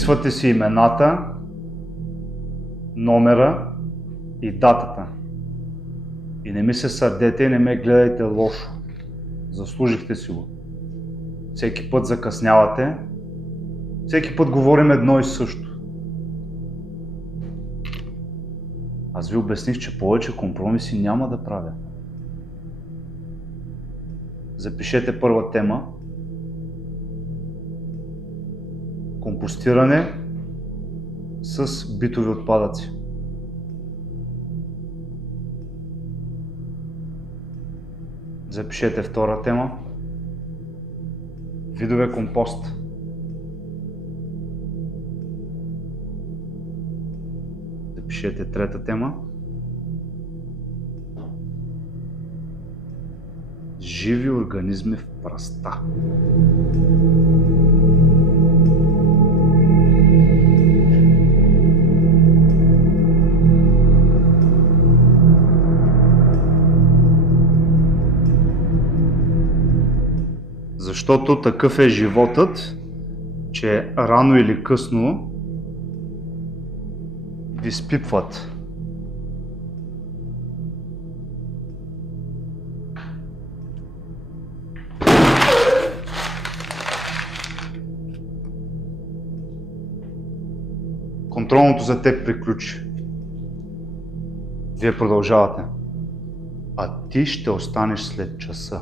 Записвате си имената, номера и датата. И не ми се сърдете и не ме гледайте лошо. Заслужихте си го. Всеки път закъснявате, всеки път говорим едно и също. Аз ви обясних, че повече компромиси няма да правя. Запишете първа тема. Компостиране с битови отпадъци. Запишете втора тема. Видове компост. Запишете трета тема. Живи организми в пръста. Защото такъв е животът, че рано или късно ви спипват. Контролното за теб приключи. Вие продължавате. А ти ще останеш след часа.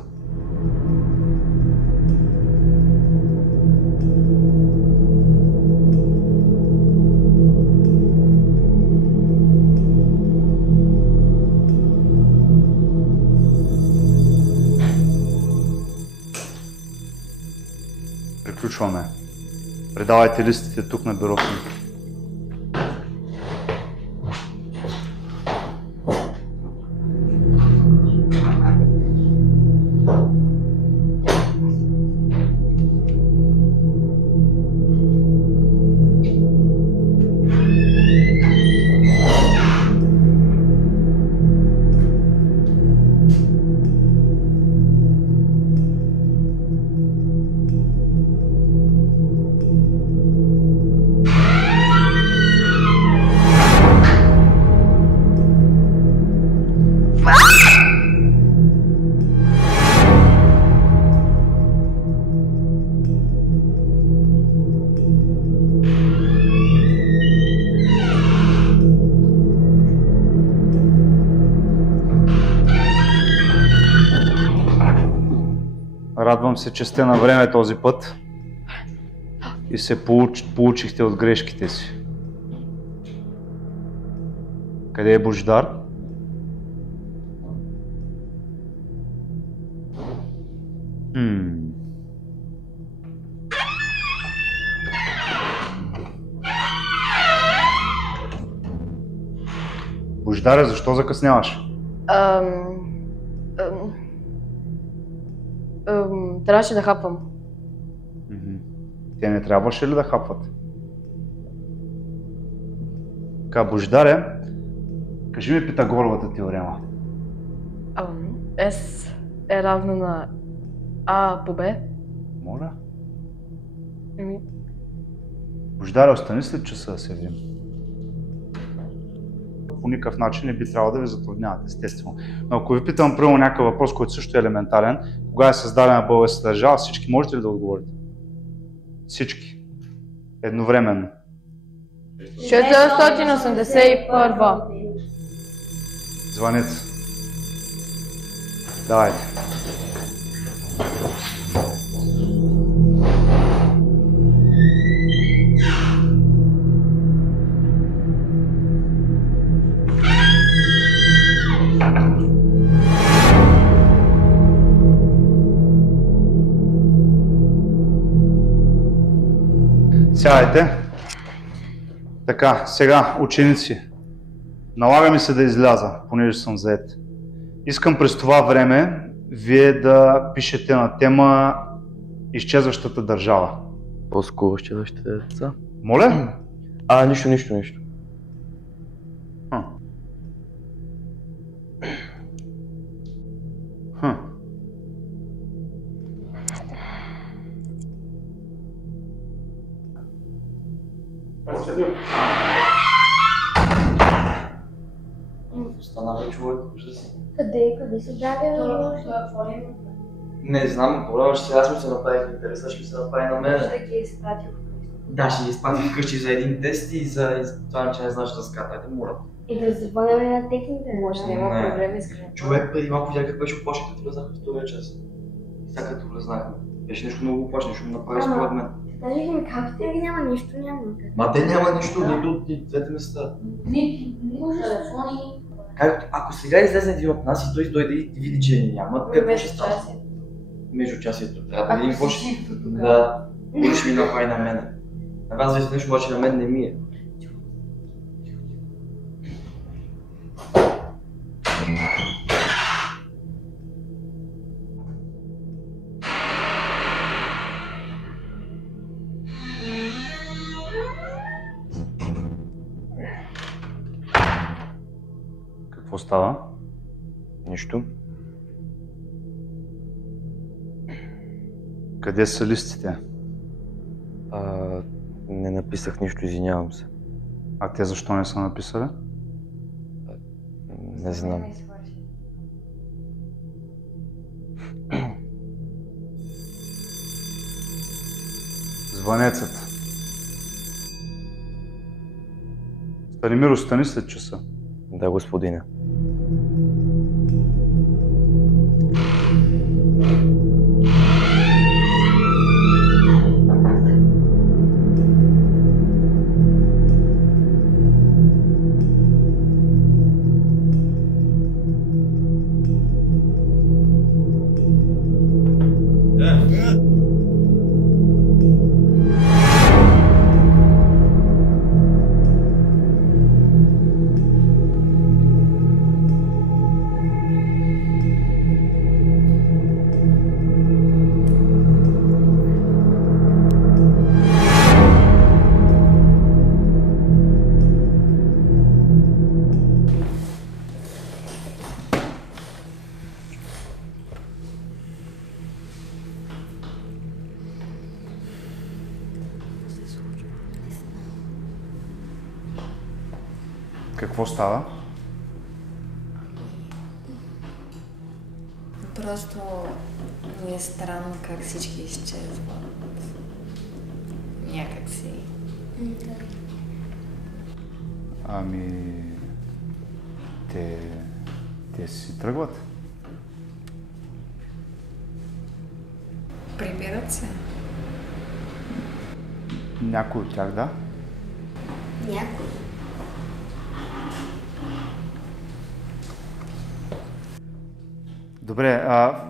Приключваме. Предавайте листите тук на бюрото ми. Радвам се, че сте на време този път и се получихте от грешките си. Къде е Божидар? Божидаре, защо закъсняваш? Трябваше да хапвам. Те не трябваше ли да хапват? Така, Божидаре, кажи ми Питагоровата теорема. S е равно на А по Б. Моля? Божидаре, остани след часа да се видим. По никакъв начин не би трябвало да ви затрудняват, естествено. Но ако ви питам, примерно, някакъв въпрос, който също е елементарен, кога е създадена българската държава, всички можете ли да отговорите? Всички. Едновременно. 681. Звънете. Давайте. Сядайте. Така, сега, ученици, налага ми се да изляза, понеже съм зает. Искам през това време вие да пишете на тема изчезващата държава. По-скоро изчезващите деца. Моля? Нищо. Стана човек, ужас. Къде се даде? Това е Не знам, проблема ще сега ми се направих интереса, ще ми се направи на мен. да ги е изпратил вкъщи. Да, ще ги изпратим вкъщи за един тест и за това, че не знаеш да скатайте, моля. И да звънем на техните. Може да има Не. проблеми с гръб. Човек преди малко видях как беше оплашен, като влезнах в втория час. И сега като влезнахме, беше нещо много оплашено, ще му направи според мен. Даже химикалите ги няма, нищо няма. Ма те няма нищо, нито от двете места. Телефони. Ако сега излезе един от нас и той дойде и види, че няма, какво ще стане? Междучасието. Трябва да видим какво ще... Да, какво ще ми направи на мен. На вас вие нещо, обаче на мен не ми е. Какво става? Нищо. Къде са листите? Не написах нищо, извинявам се. А те защо не са написали? Не знам. Звънецът. Станимир, остани след часа. Да, господине. Какво става? Просто ми е странно как всички изчезват. Някак си. Ами... Те си тръгват. Прибират се. Някой от тях, да? Някой. Добре,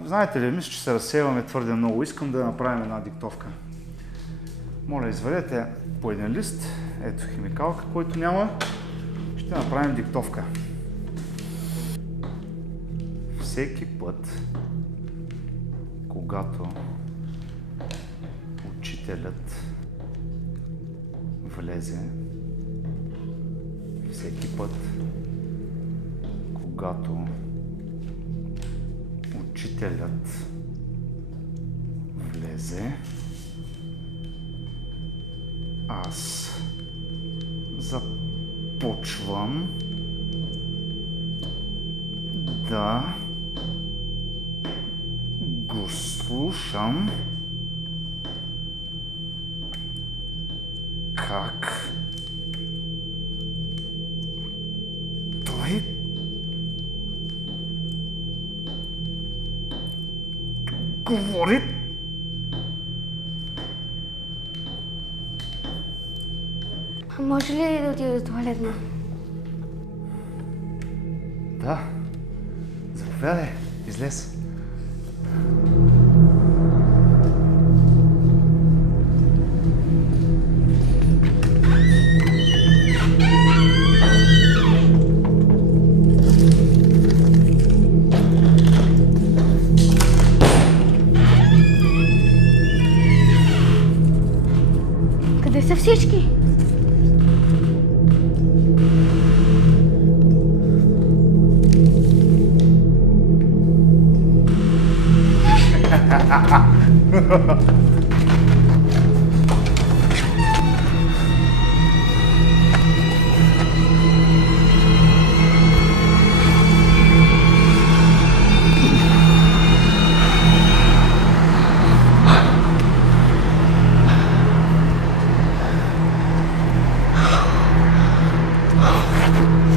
знаете ли, мисля, че се разсейваме твърде много. Искам да направим една диктовка. Моля, извадете по един лист. Ето химикалка, който няма. Ще направим диктовка. Всеки път, когато учителят влезе, всеки път, когато учителят влезе, аз започвам да го слушам как той говори. Може ли да отида до туалетна? Да. Заповядай, излез. Къде са всички? Добре.